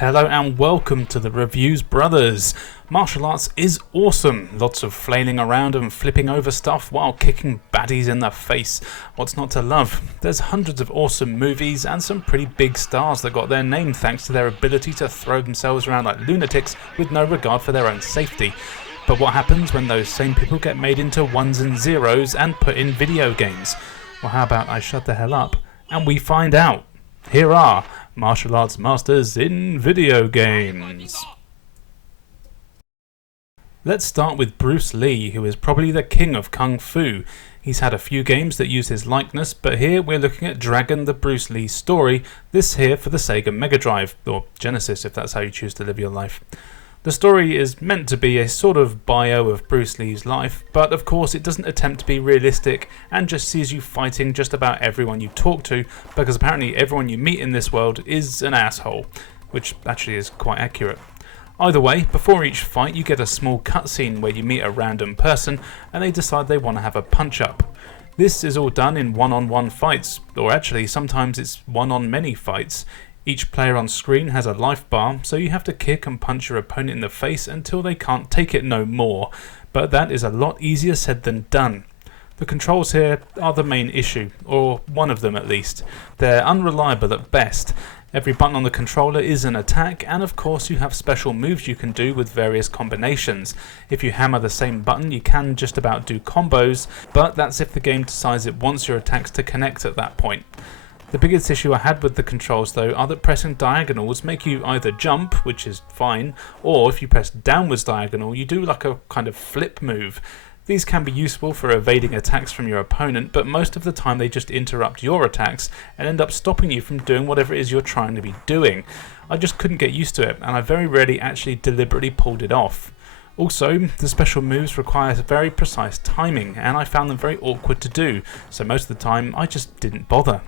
Hello and welcome to the Reviews Brothers. Martial arts is awesome. Lots of flailing around and flipping over stuff while kicking baddies in the face. What's not to love? There's hundreds of awesome movies and some pretty big stars that got their name thanks to their ability to throw themselves around like lunatics with no regard for their own safety. But what happens when those same people get made into ones and zeros and put in video games? Well, how about I shut the hell up and we find out. Here are martial arts masters in video games. Let's start with Bruce Lee, who is probably the king of Kung Fu. He's had a few games that use his likeness, but here we're looking at Dragon the Bruce Lee story, this here for the Sega Mega Drive, or Genesis if that's how you choose to live your life. The story is meant to be a sort of bio of Bruce Lee's life, but of course it doesn't attempt to be realistic and just sees you fighting just about everyone you talk to, because apparently everyone you meet in this world is an asshole, which actually is quite accurate. Either way, before each fight you get a small cutscene where you meet a random person and they decide they want to have a punch-up. This is all done in one-on-one fights, or actually sometimes it's one-on-many fights. Each player on screen has a life bar, so you have to kick and punch your opponent in the face until they can't take it no more, but that is a lot easier said than done. The controls here are the main issue, or one of them at least. They're unreliable at best. Every button on the controller is an attack, and of course you have special moves you can do with various combinations. If you hammer the same button you can just about do combos, but that's if the game decides it wants your attacks to connect at that point. The biggest issue I had with the controls though are that pressing diagonals make you either jump, which is fine, or if you press downwards diagonal you do like a kind of flip move. These can be useful for evading attacks from your opponent, but most of the time they just interrupt your attacks and end up stopping you from doing whatever it is you're trying to be doing. I just couldn't get used to it, and I very rarely actually deliberately pulled it off. Also, the special moves require very precise timing, and I found them very awkward to do, so most of the time I just didn't bother.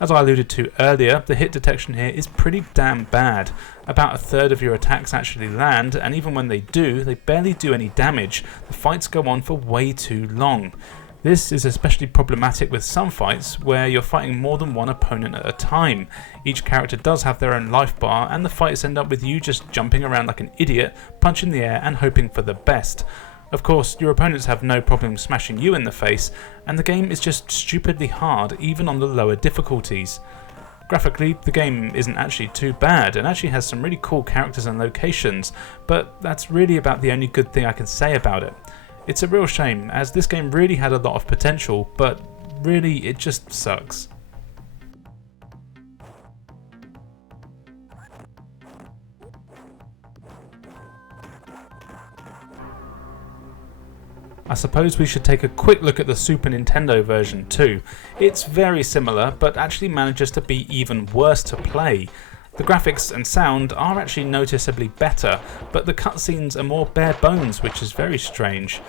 As I alluded to earlier, the hit detection here is pretty damn bad. About a third of your attacks actually land, and even when they do, they barely do any damage. The fights go on for way too long. This is especially problematic with some fights where you're fighting more than one opponent at a time. Each character does have their own life bar, and the fights end up with you just jumping around like an idiot, punching the air and hoping for the best. Of course, your opponents have no problem smashing you in the face, and the game is just stupidly hard even on the lower difficulties. Graphically, the game isn't actually too bad and actually has some really cool characters and locations, but that's really about the only good thing I can say about it. It's a real shame, as this game really had a lot of potential, but really it just sucks. I suppose we should take a quick look at the Super Nintendo version too. It's very similar, but actually manages to be even worse to play. The graphics and sound are actually noticeably better, but the cutscenes are more bare bones, which is very strange.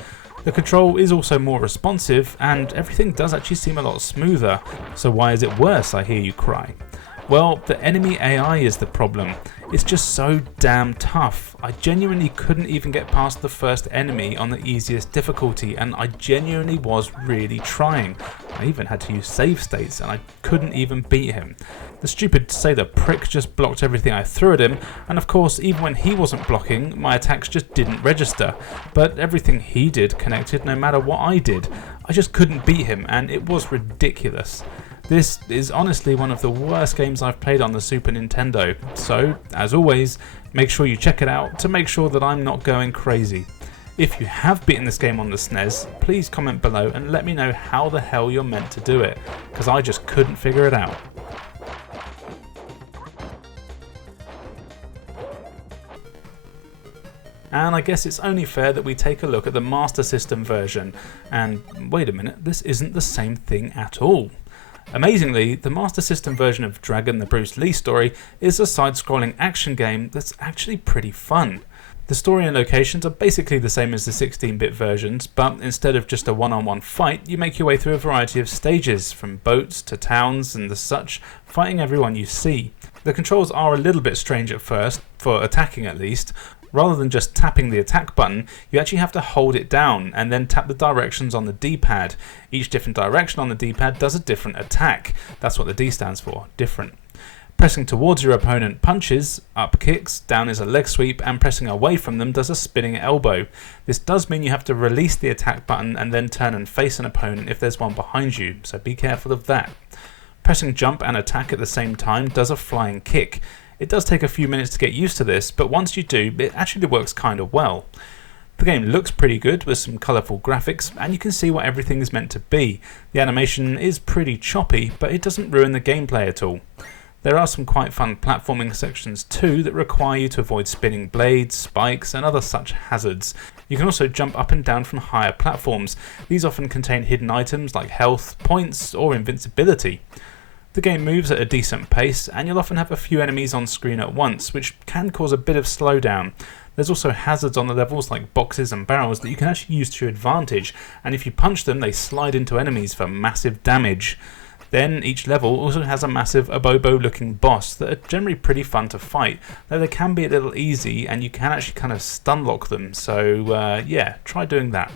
The control is also more responsive, and everything does actually seem a lot smoother. So why is it worse, I hear you cry? Well, the enemy AI is the problem. It's just so damn tough. I genuinely couldn't even get past the first enemy on the easiest difficulty, and I genuinely was really trying. I even had to use save states and I couldn't even beat him. The stupid sailor prick just blocked everything I threw at him, and of course even when he wasn't blocking, my attacks just didn't register. But everything he did connected no matter what I did. I just couldn't beat him, and it was ridiculous. This is honestly one of the worst games I've played on the Super Nintendo, so, as always, make sure you check it out to make sure that I'm not going crazy. If you have beaten this game on the SNES, please comment below and let me know how the hell you're meant to do it, because I just couldn't figure it out. And I guess it's only fair that we take a look at the Master System version, and wait a minute, this isn't the same thing at all. Amazingly, the Master System version of Dragon the Bruce Lee story is a side-scrolling action game that's actually pretty fun. The story and locations are basically the same as the 16-bit versions, but instead of just a one-on-one fight, you make your way through a variety of stages, from boats to towns and the such, fighting everyone you see. The controls are a little bit strange at first, for attacking at least. Rather than just tapping the attack button, you actually have to hold it down and then tap the directions on the D-pad. Each different direction on the D-pad does a different attack. That's what the D stands for, different. Pressing towards your opponent punches, up kicks, down is a leg sweep, and pressing away from them does a spinning elbow. This does mean you have to release the attack button and then turn and face an opponent if there's one behind you, so be careful of that. Pressing jump and attack at the same time does a flying kick. It does take a few minutes to get used to this, but once you do, it actually works kind of well. The game looks pretty good with some colourful graphics, and you can see what everything is meant to be. The animation is pretty choppy, but it doesn't ruin the gameplay at all. There are some quite fun platforming sections too that require you to avoid spinning blades, spikes and other such hazards. You can also jump up and down from higher platforms. These often contain hidden items like health, points or invincibility. The game moves at a decent pace, and you'll often have a few enemies on screen at once, which can cause a bit of slowdown. There's also hazards on the levels like boxes and barrels that you can actually use to your advantage, and if you punch them they slide into enemies for massive damage. Then each level also has a massive abobo looking boss that are generally pretty fun to fight, though they can be a little easy and you can actually kind of stun lock them, so yeah, try doing that.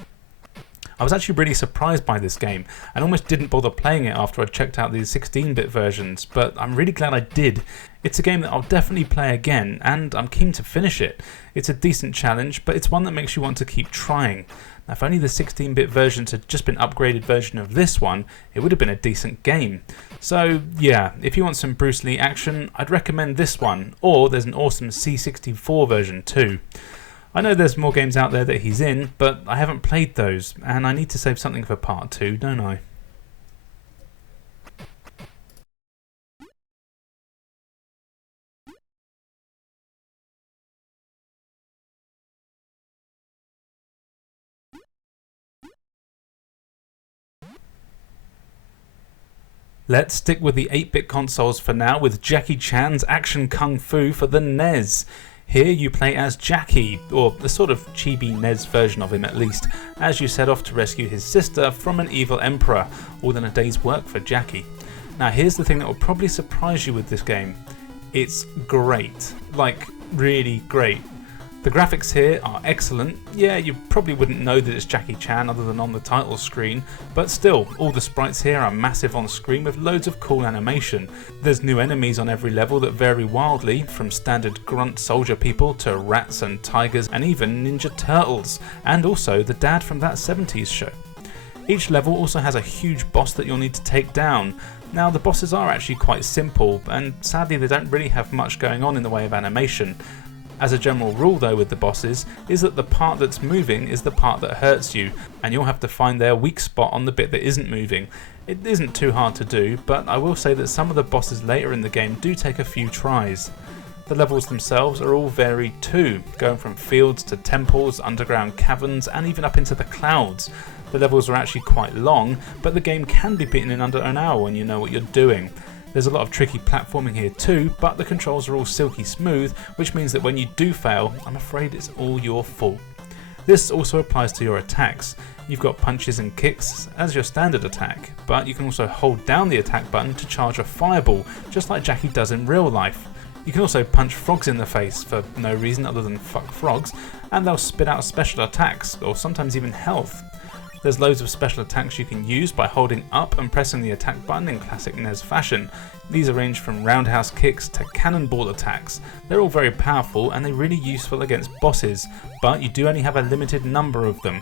I was actually really surprised by this game and almost didn't bother playing it after I checked out these 16-bit versions, but I'm really glad I did. It's a game that I'll definitely play again, and I'm keen to finish it. It's a decent challenge, but it's one that makes you want to keep trying. Now, if only the 16-bit versions had just been an upgraded version of this one, it would have been a decent game. So yeah, if you want some Bruce Lee action, I'd recommend this one, or there's an awesome C64 version too. I know there's more games out there that he's in, but I haven't played those, and I need to save something for part 2, don't I? Let's stick with the 8-bit consoles for now with Jackie Chan's Action Kung Fu for the NES. Here you play as Jackie, or the sort of chibi NES version of him at least, as you set off to rescue his sister from an evil emperor, all in a day's work for Jackie. Now here's the thing that will probably surprise you with this game. It's great. Like, really great. The graphics here are excellent. Yeah, you probably wouldn't know that it's Jackie Chan other than on the title screen, but still, all the sprites here are massive on screen with loads of cool animation. There's new enemies on every level that vary wildly, from standard grunt soldier people to rats and tigers and even Ninja Turtles, and also the dad from that 70s show. Each level also has a huge boss that you'll need to take down. Now the bosses are actually quite simple, and sadly they don't really have much going on in the way of animation. As a general rule though with the bosses is that the part that's moving is the part that hurts you, and you'll have to find their weak spot on the bit that isn't moving. It isn't too hard to do, but I will say that some of the bosses later in the game do take a few tries. The levels themselves are all varied too, going from fields to temples, underground caverns and even up into the clouds. The levels are actually quite long, but the game can be beaten in under an hour when you know what you're doing. There's a lot of tricky platforming here too, but the controls are all silky smooth, which means that when you do fail, I'm afraid it's all your fault. This also applies to your attacks. You've got punches and kicks as your standard attack, but you can also hold down the attack button to charge a fireball, just like Jackie does in real life. You can also punch frogs in the face for no reason other than fuck frogs, and they'll spit out special attacks, or sometimes even health. There's loads of special attacks you can use by holding up and pressing the attack button in classic NES fashion. These range from roundhouse kicks to cannonball attacks. They're all very powerful and they're really useful against bosses, but you do only have a limited number of them.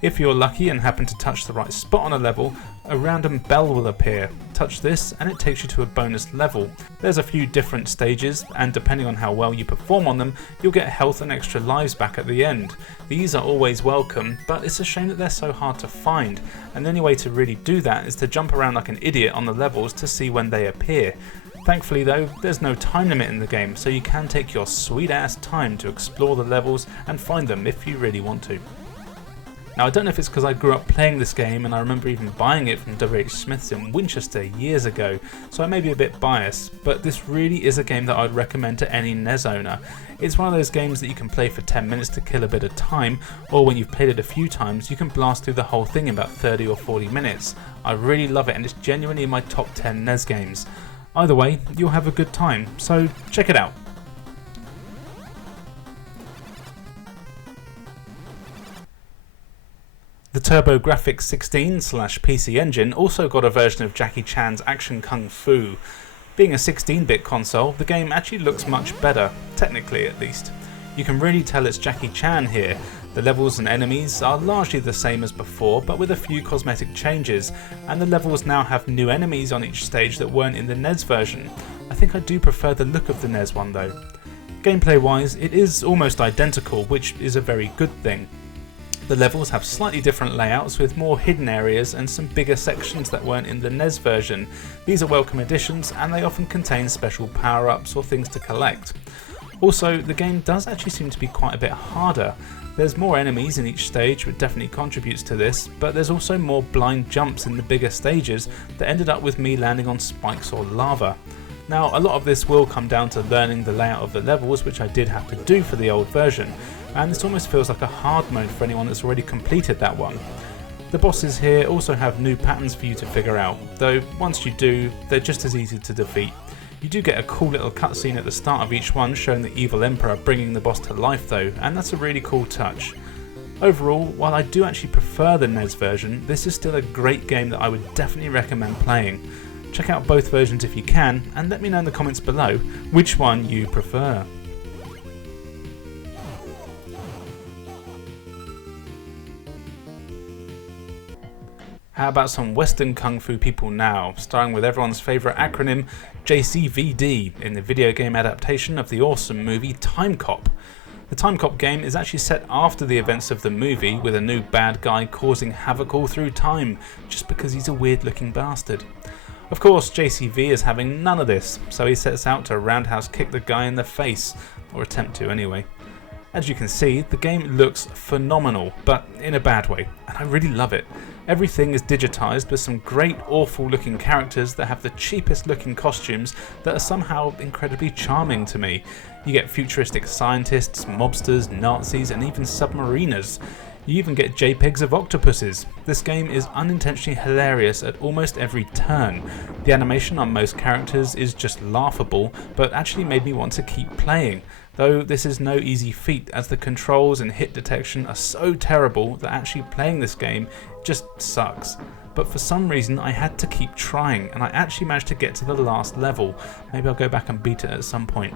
If you're lucky and happen to touch the right spot on a level, a random bell will appear. Touch this and it takes you to a bonus level. There's a few different stages, and depending on how well you perform on them, you'll get health and extra lives back at the end. These are always welcome, but it's a shame that they're so hard to find, and the only way to really do that is to jump around like an idiot on the levels to see when they appear. Thankfully though, there's no time limit in the game, so you can take your sweet ass time to explore the levels and find them if you really want to. Now I don't know if it's because I grew up playing this game and I remember even buying it from W.H. Smith's in Winchester years ago, so I may be a bit biased, but this really is a game that I'd recommend to any NES owner. It's one of those games that you can play for 10 minutes to kill a bit of time, or when you've played it a few times you can blast through the whole thing in about 30 or 40 minutes. I really love it and it's genuinely in my top 10 NES games. Either way, you'll have a good time, so check it out. The TurboGrafx 16/PC Engine also got a version of Jackie Chan's Action Kung Fu. Being a 16-bit console, the game actually looks much better, technically at least. You can really tell it's Jackie Chan here. The levels and enemies are largely the same as before, but with a few cosmetic changes, and the levels now have new enemies on each stage that weren't in the NES version. I think I do prefer the look of the NES one though. Gameplay wise, it is almost identical, which is a very good thing. The levels have slightly different layouts with more hidden areas and some bigger sections that weren't in the NES version. These are welcome additions and they often contain special power-ups or things to collect. Also, the game does actually seem to be quite a bit harder. There's more enemies in each stage, which definitely contributes to this, but there's also more blind jumps in the bigger stages that ended up with me landing on spikes or lava. Now, a lot of this will come down to learning the layout of the levels, which I did have to do for the old version, and this almost feels like a hard mode for anyone that's already completed that one. The bosses here also have new patterns for you to figure out, though once you do, they're just as easy to defeat. You do get a cool little cutscene at the start of each one showing the evil emperor bringing the boss to life though, and that's a really cool touch. Overall, while I do actually prefer the NES version, this is still a great game that I would definitely recommend playing. Check out both versions if you can, and let me know in the comments below which one you prefer. How about some Western Kung Fu people now, starring with everyone's favourite acronym JCVD in the video game adaptation of the awesome movie Time Cop. The Time Cop game is actually set after the events of the movie, with a new bad guy causing havoc all through time, just because he's a weird looking bastard. Of course, JCV is having none of this, so he sets out to roundhouse kick the guy in the face, or attempt to anyway. As you can see, the game looks phenomenal, but in a bad way, and I really love it. Everything is digitised with some great awful looking characters that have the cheapest looking costumes that are somehow incredibly charming to me. You get futuristic scientists, mobsters, Nazis and even submariners. You even get JPEGs of octopuses. This game is unintentionally hilarious at almost every turn. The animation on most characters is just laughable, but actually made me want to keep playing. Though this is no easy feat, as the controls and hit detection are so terrible that actually playing this game just sucks. But for some reason I had to keep trying, and I actually managed to get to the last level. Maybe I'll go back and beat it at some point.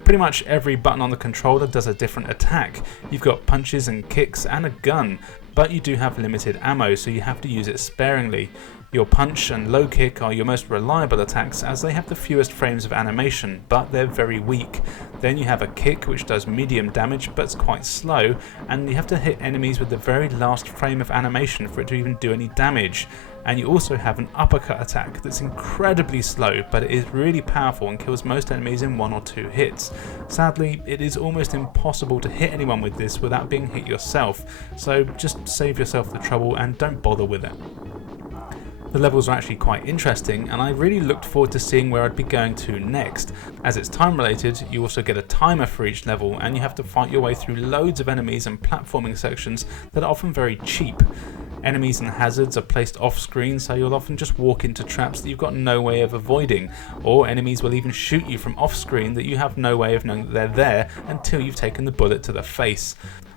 Pretty much every button on the controller does a different attack. You've got punches and kicks and a gun, but you do have limited ammo, so you have to use it sparingly. Your punch and low kick are your most reliable attacks, as they have the fewest frames of animation, but they're very weak. Then you have a kick which does medium damage but it's quite slow, and you have to hit enemies with the very last frame of animation for it to even do any damage. And you also have an uppercut attack that's incredibly slow, but it is really powerful and kills most enemies in 1 or 2 hits. Sadly, it is almost impossible to hit anyone with this without being hit yourself, so just save yourself the trouble and don't bother with it. The levels are actually quite interesting, and I really looked forward to seeing where I'd be going to next. As it's time related, you also get a timer for each level, and you have to fight your way through loads of enemies and platforming sections that are often very cheap. Enemies and hazards are placed off screen, so you'll often just walk into traps that you've got no way of avoiding, or enemies will even shoot you from off screen that you have no way of knowing that they're there until you've taken the bullet to the face.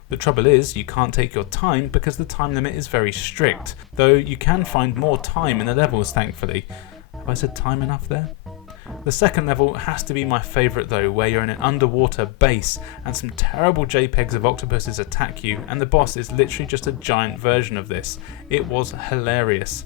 The trouble is, you can't take your time because the time limit is very strict, though you can find more time in the levels, thankfully. Have I said time enough there? The second level has to be my favourite though, where you're in an underwater base and some terrible JPEGs of octopuses attack you, and the boss is literally just a giant version of this. It was hilarious.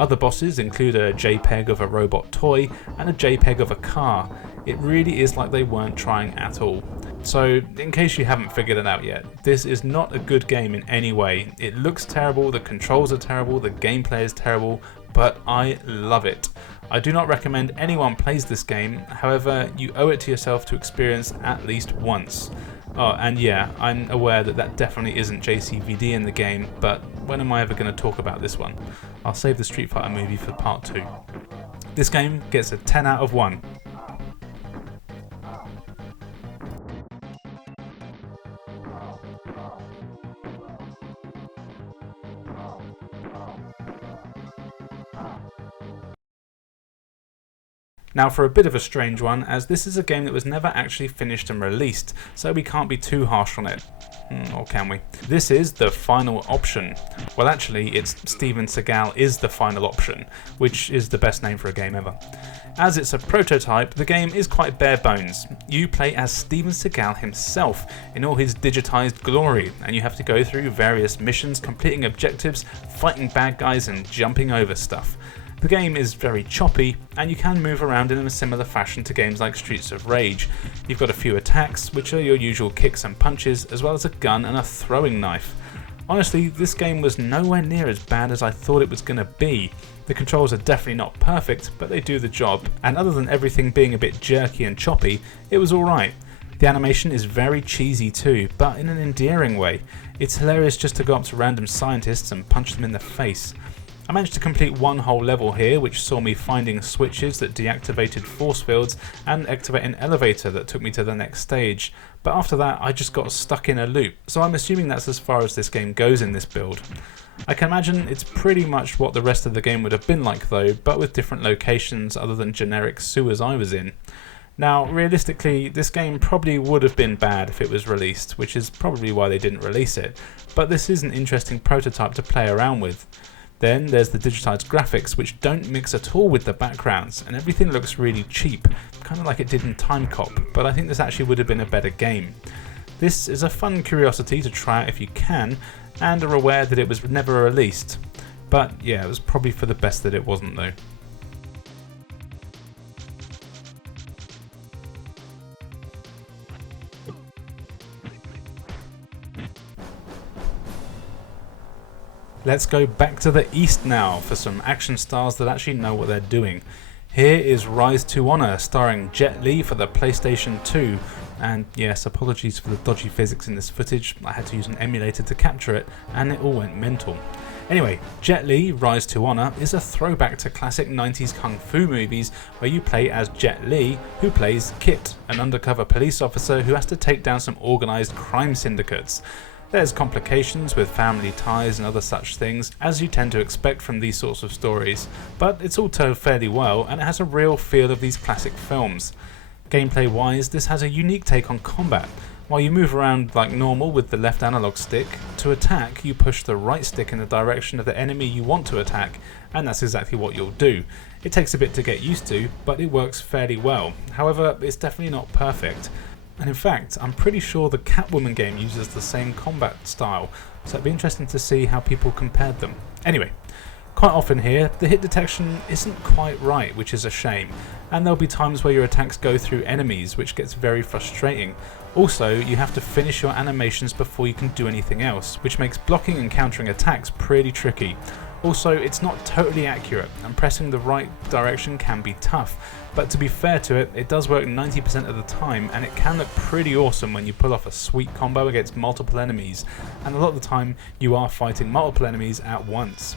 Other bosses include a JPEG of a robot toy and a JPEG of a car. It really is like they weren't trying at all. So, in case you haven't figured it out yet, this is not a good game in any way. It looks terrible, the controls are terrible, the gameplay is terrible, but I love it. I do not recommend anyone plays this game, however, you owe it to yourself to experience at least once. Oh, and yeah, I'm aware that that definitely isn't JCVD in the game, but when am I ever going to talk about this one? I'll save the Street Fighter movie for part 2. This game gets a 10 out of 1. Now for a bit of a strange one, as this is a game that was never actually finished and released, so we can't be too harsh on it. Or can we? This is the final option. Well, actually, it's Steven Seagal is the final option, which is the best name for a game ever. As it's a prototype, the game is quite bare bones. You play as Steven Seagal himself in all his digitized glory, and you have to go through various missions, completing objectives, fighting bad guys, and jumping over stuff. The game is very choppy, and you can move around in a similar fashion to games like Streets of Rage. You've got a few attacks, which are your usual kicks and punches, as well as a gun and a throwing knife. Honestly, this game was nowhere near as bad as I thought it was going to be. The controls are definitely not perfect, but they do the job, and other than everything being a bit jerky and choppy, it was alright. The animation is very cheesy too, but in an endearing way. It's hilarious just to go up to random scientists and punch them in the face. I managed to complete one whole level here, which saw me finding switches that deactivated force fields and activate an elevator that took me to the next stage, but after that I just got stuck in a loop, so I'm assuming that's as far as this game goes in this build. I can imagine it's pretty much what the rest of the game would have been like though, but with different locations other than generic sewers I was in. Now, realistically, this game probably would have been bad if it was released, which is probably why they didn't release it, but this is an interesting prototype to play around with. Then there's the digitized graphics, which don't mix at all with the backgrounds, and everything looks really cheap, kind of like it did in Time Cop, but I think this actually would have been a better game. This is a fun curiosity to try out if you can, and are aware that it was never released. But yeah, it was probably for the best that it wasn't though. Let's go back to the east now for some action stars that actually know what they're doing. Here is Rise to Honor, starring Jet Li for the PlayStation 2. And yes, apologies for the dodgy physics in this footage, I had to use an emulator to capture it, and it all went mental. Anyway, Jet Li, Rise to Honor is a throwback to classic 90s kung fu movies where you play as Jet Li, who plays Kit, an undercover police officer who has to take down some organised crime syndicates. There's complications with family ties and other such things, as you tend to expect from these sorts of stories, but it's all told fairly well and it has a real feel of these classic films. Gameplay wise, this has a unique take on combat. While you move around like normal with the left analog stick, to attack you push the right stick in the direction of the enemy you want to attack, and that's exactly what you'll do. It takes a bit to get used to, but it works fairly well. However, it's definitely not perfect. And in fact, I'm pretty sure the Catwoman game uses the same combat style, so it'd be interesting to see how people compared them. Anyway, quite often here, the hit detection isn't quite right, which is a shame, and there'll be times where your attacks go through enemies, which gets very frustrating. Also, you have to finish your animations before you can do anything else, which makes blocking and countering attacks pretty tricky. Also, it's not totally accurate, and pressing the right direction can be tough, but to be fair to it, it does work 90% of the time, and it can look pretty awesome when you pull off a sweet combo against multiple enemies, and a lot of the time you are fighting multiple enemies at once.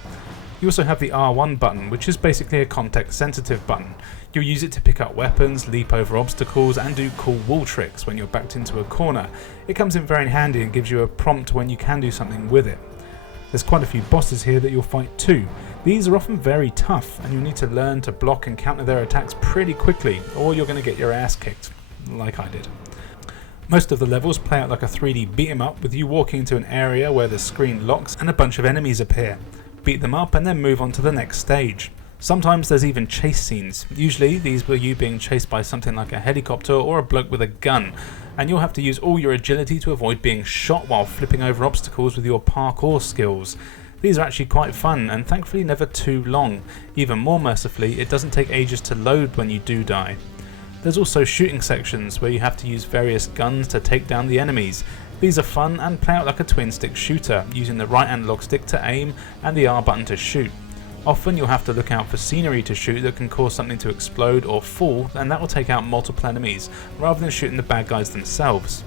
You also have the R1 button, which is basically a context sensitive button. You'll use it to pick up weapons, leap over obstacles, and do cool wall tricks when you're backed into a corner. It comes in very handy and gives you a prompt when you can do something with it. There's quite a few bosses here that you'll fight too. These are often very tough, and you'll need to learn to block and counter their attacks pretty quickly, or you're going to get your ass kicked, like I did. Most of the levels play out like a 3D beat 'em up, with you walking into an area where the screen locks and a bunch of enemies appear. Beat them up and then move on to the next stage. Sometimes there's even chase scenes. Usually these were you being chased by something like a helicopter or a bloke with a gun, and you'll have to use all your agility to avoid being shot while flipping over obstacles with your parkour skills. These are actually quite fun and thankfully never too long. Even more mercifully, it doesn't take ages to load when you do die. There's also shooting sections where you have to use various guns to take down the enemies. These are fun and play out like a twin stick shooter, using the right analog stick to aim and the R button to shoot. Often you'll have to look out for scenery to shoot that can cause something to explode or fall, and that will take out multiple enemies, rather than shooting the bad guys themselves.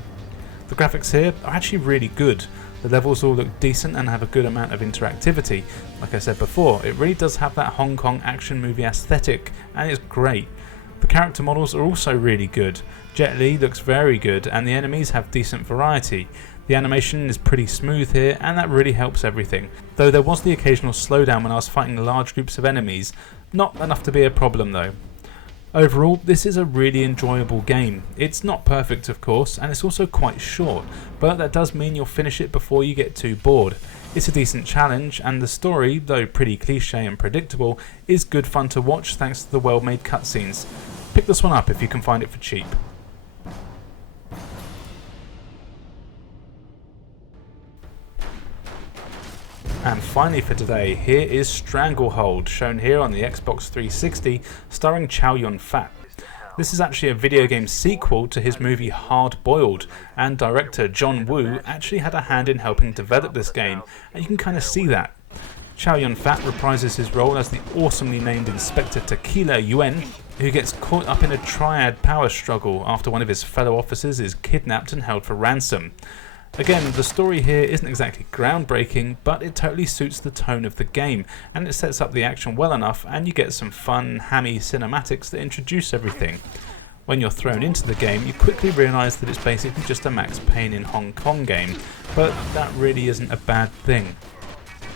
The graphics here are actually really good. The levels all look decent and have a good amount of interactivity. Like I said before, it really does have that Hong Kong action movie aesthetic, and it's great. The character models are also really good. Jet Li looks very good, and the enemies have decent variety. The animation is pretty smooth here, and that really helps everything, though there was the occasional slowdown when I was fighting large groups of enemies. Not enough to be a problem though. Overall, this is a really enjoyable game. It's not perfect of course, and it's also quite short, but that does mean you'll finish it before you get too bored. It's a decent challenge, and the story, though pretty cliche and predictable, is good fun to watch thanks to the well-made cutscenes. Pick this one up if you can find it for cheap. And finally for today, here is Stranglehold, shown here on the Xbox 360, starring Chow Yun-fat. This is actually a video game sequel to his movie Hard Boiled, and director John Woo actually had a hand in helping develop this game, and you can kind of see that. Chow Yun-fat reprises his role as the awesomely named Inspector Tequila Yuen, who gets caught up in a triad power struggle after one of his fellow officers is kidnapped and held for ransom. Again, the story here isn't exactly groundbreaking, but it totally suits the tone of the game, and it sets up the action well enough, and you get some fun, hammy cinematics that introduce everything. When you're thrown into the game, you quickly realise that it's basically just a Max Payne in Hong Kong game, but that really isn't a bad thing.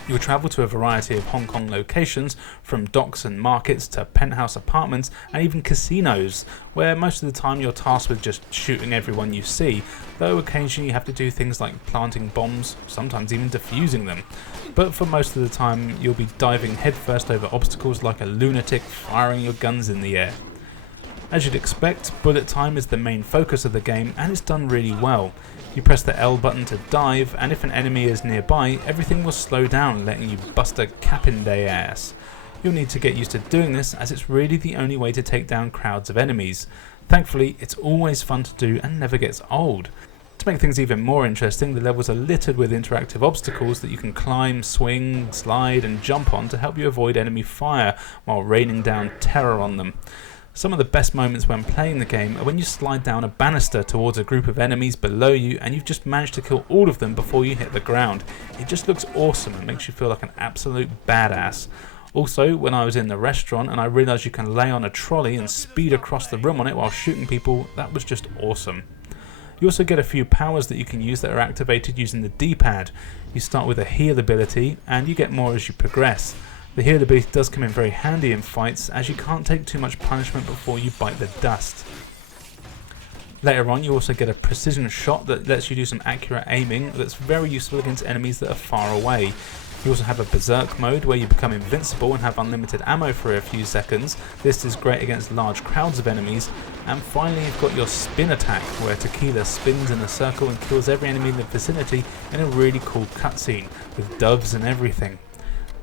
You'll travel to a variety of Hong Kong locations, from docks and markets to penthouse apartments and even casinos, where most of the time you're tasked with just shooting everyone you see, though occasionally you have to do things like planting bombs, sometimes even defusing them. But for most of the time you'll be diving headfirst over obstacles like a lunatic, firing your guns in the air. As you'd expect, bullet time is the main focus of the game, and it's done really well. You press the L button to dive, and if an enemy is nearby, everything will slow down, letting you bust a cap in their ass. You'll need to get used to doing this, as it's really the only way to take down crowds of enemies. Thankfully, it's always fun to do and never gets old. To make things even more interesting, the levels are littered with interactive obstacles that you can climb, swing, slide and jump on to help you avoid enemy fire while raining down terror on them. Some of the best moments when playing the game are when you slide down a banister towards a group of enemies below you and you've just managed to kill all of them before you hit the ground. It just looks awesome and makes you feel like an absolute badass. Also, when I was in the restaurant and I realised you can lay on a trolley and speed across the room on it while shooting people, that was just awesome. You also get a few powers that you can use that are activated using the D-pad. You start with a heal ability and you get more as you progress. The heal ability does come in very handy in fights, as you can't take too much punishment before you bite the dust. Later on you also get a precision shot that lets you do some accurate aiming that's very useful against enemies that are far away. You also have a berserk mode where you become invincible and have unlimited ammo for a few seconds. This is great against large crowds of enemies. And finally you've got your spin attack, where Tequila spins in a circle and kills every enemy in the vicinity in a really cool cutscene with doves and everything.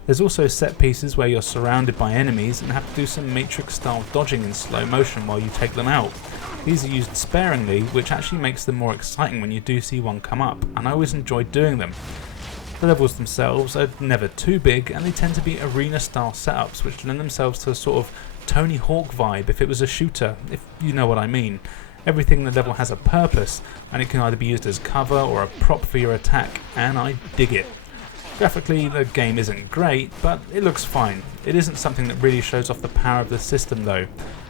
There's also set pieces where you're surrounded by enemies and have to do some Matrix style dodging in slow motion while you take them out. These are used sparingly, which actually makes them more exciting when you do see one come up, and I always enjoy doing them. The levels themselves are never too big, and they tend to be arena style setups which lend themselves to a sort of Tony Hawk vibe if it was a shooter, if you know what I mean. Everything in the level has a purpose, and it can either be used as cover or a prop for your attack, and I dig it. Graphically, the game isn't great, but it looks fine. It isn't something that really shows off the power of the system though.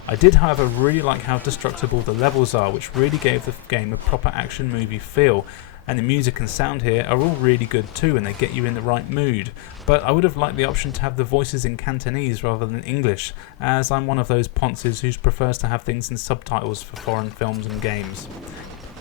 I did however really like how destructible the levels are, which really gave the game a proper action movie feel, and the music and sound here are all really good too, and they get you in the right mood. But I would have liked the option to have the voices in Cantonese rather than English, as I'm one of those ponces who prefers to have things in subtitles for foreign films and games.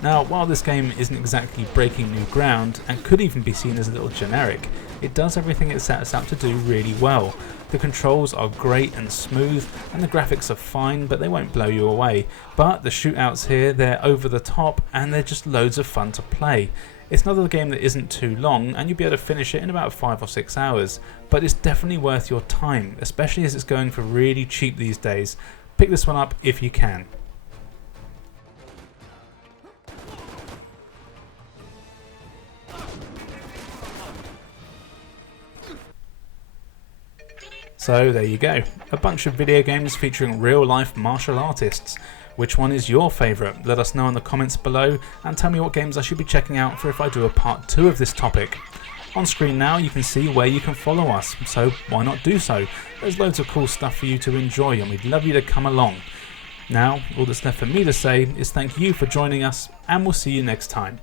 Now, while this game isn't exactly breaking new ground, and could even be seen as a little generic, it does everything it sets out to do really well. The controls are great and smooth, and the graphics are fine, but they won't blow you away. But the shootouts here, they're over the top, and they're just loads of fun to play. It's another game that isn't too long, and you'll be able to finish it in about 5 or 6 hours, but it's definitely worth your time, especially as it's going for really cheap these days. Pick this one up if you can. So there you go, a bunch of video games featuring real life martial artists. Which one is your favourite? Let us know in the comments below, and tell me what games I should be checking out for if I do a part 2 of this topic. On screen now you can see where you can follow us, so why not do so? There's loads of cool stuff for you to enjoy, and we'd love you to come along. Now all that's left for me to say is thank you for joining us, and we'll see you next time.